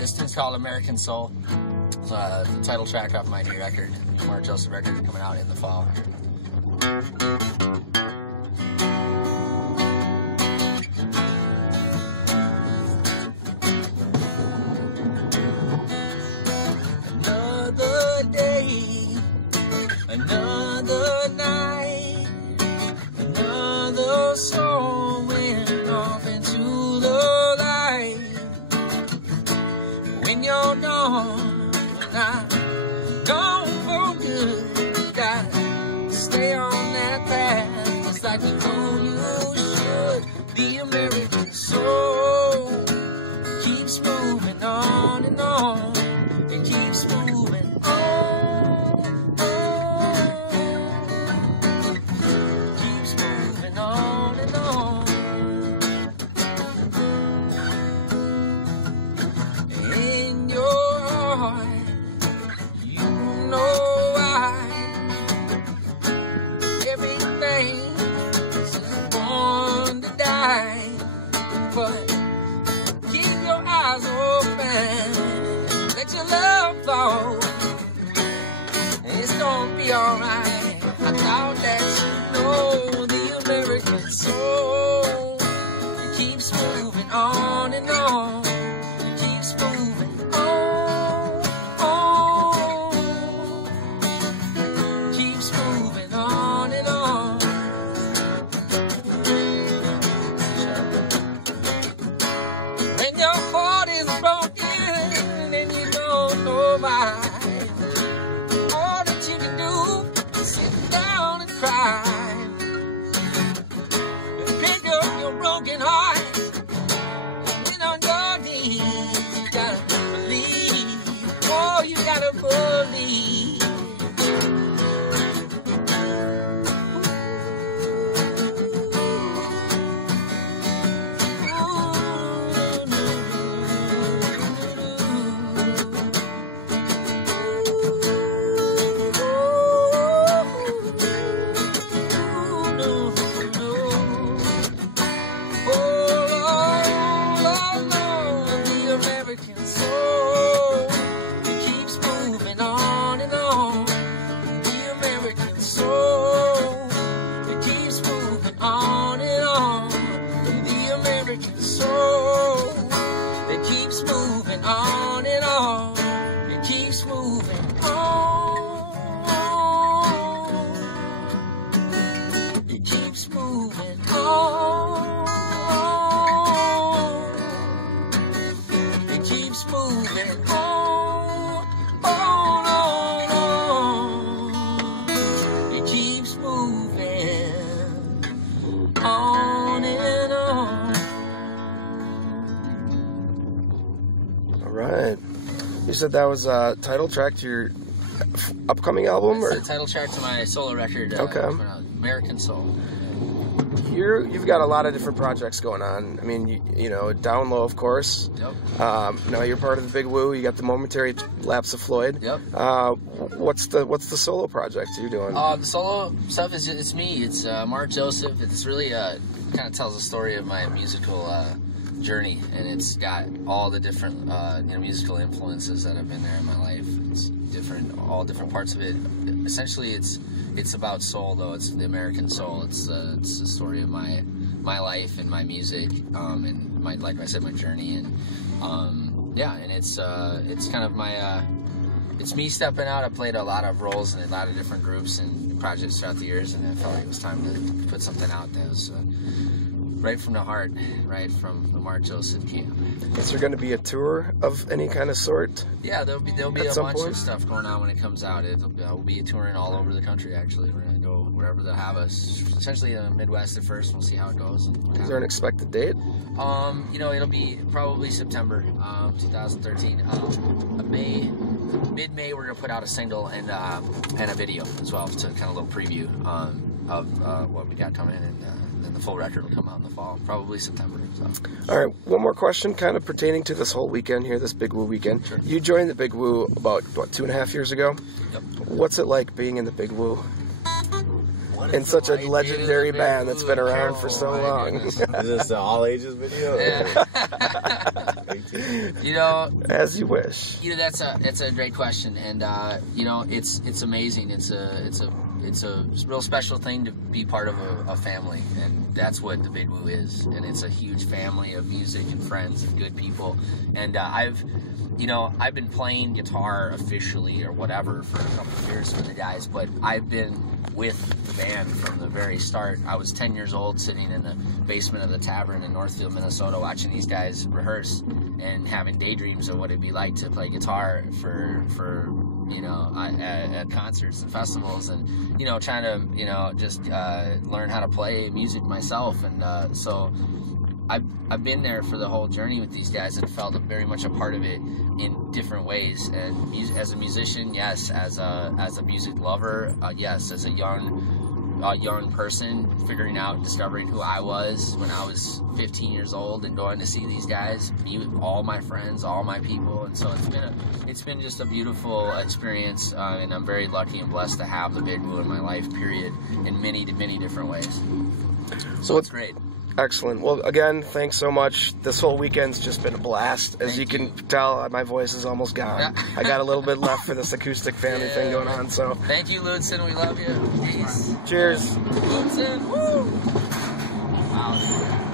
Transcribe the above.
This tune's called American Soul. It's the title track off my new record, the Mark Joseph record, coming out in the fall. Another day, another night, another soul went off into the light. When you're gone, I'm gone for good. You gotta stay on that path, just like you know you should. The American soul keeps moving on and on. It keeps moving on, keeps moving on and on. In your heart, you know why everything's born to die. But keep your eyes open, let your love fall, and it's gonna be alright. I thought that you know the American soul, it keeps moving on and on. It keeps moving on, keeps moving on and on. When your heart is broken and you don't know why, all that you can do is sit down and cry. Pick up your broken heart, get on your knees. You gotta believe, oh, you gotta believe. You said that was a title track to your upcoming album? It's the title track to my solo record, okay. American Soul. You've got a lot of different projects going on. I mean, you know, Down Low, of course. Yep. Now you're part of the Big Woo. You got the Momentary Lapse of Floyd. Yep. What's the solo project you're doing? The solo stuff it's me. It's Mark Joseph. It's really kind of tells the story of my musical journey, and it's got all the different musical influences that have been there in my life. It's different, all different parts of it. Essentially, it's about soul, though. It's the American soul. It's the story of my life and my music, and my, like I said, my journey, and yeah, and it's kind of my it's me stepping out. I played a lot of roles in a lot of different groups and projects throughout the years, and I felt like it was time to put something out that was right from the heart, right from the Mark Joseph camp. Is there going to be a tour of any kind of sort? Yeah, there'll be a bunch of stuff going on when it comes out. We'll be touring all over the country. Actually, we're going to go wherever they'll have us. Essentially, the Midwest at first. We'll see how it goes. Is there an expected date? It'll be probably September 2013. Mid-May, we're gonna put out a single and a video as well, to kind of a little preview of what we got coming, and then the full record will come out in the fall, probably September. So. All right, one more question, kind of pertaining to this whole weekend here, this Big Woo weekend. Sure. You joined the Big Woo about 2.5 years ago. Yep. What's it like being in the Big Woo? In such a legendary band that's been around for so long. Is this the all ages video? Yeah. You know, as you wish. You know, that's a great question, and you know, it's amazing. It's a real special thing to be part of a family, and that's what the Big Woo is. And it's a huge family of music and friends and good people. And I've been playing guitar officially or whatever for a couple of years for the guys, but I've been with the band from the very start. I was 10 years old, sitting in the basement of the tavern in Northfield, Minnesota, watching these guys rehearse and having daydreams of what it'd be like to play guitar for you know, at concerts and festivals, and, you know, trying to, you know, just learn how to play music myself. And so I've been there for the whole journey with these guys and felt very much a part of it in different ways. And as a musician, yes. As a music lover, yes. As a young person, figuring out, discovering who I was when I was 15 years old, and going to see these guys, meet all my friends, all my people. And so it's been just a beautiful experience, and I'm very lucky and blessed to have the Big Woo in my life, period, in many different ways. So it's great. Excellent. Well, again, thanks so much. This whole weekend's just been a blast. As you can tell, my voice is almost gone. I got a little bit left for this acoustic family thing going on. So thank you, Lutsen. We love you. Peace. Cheers. Lutsen. Woo! Wow.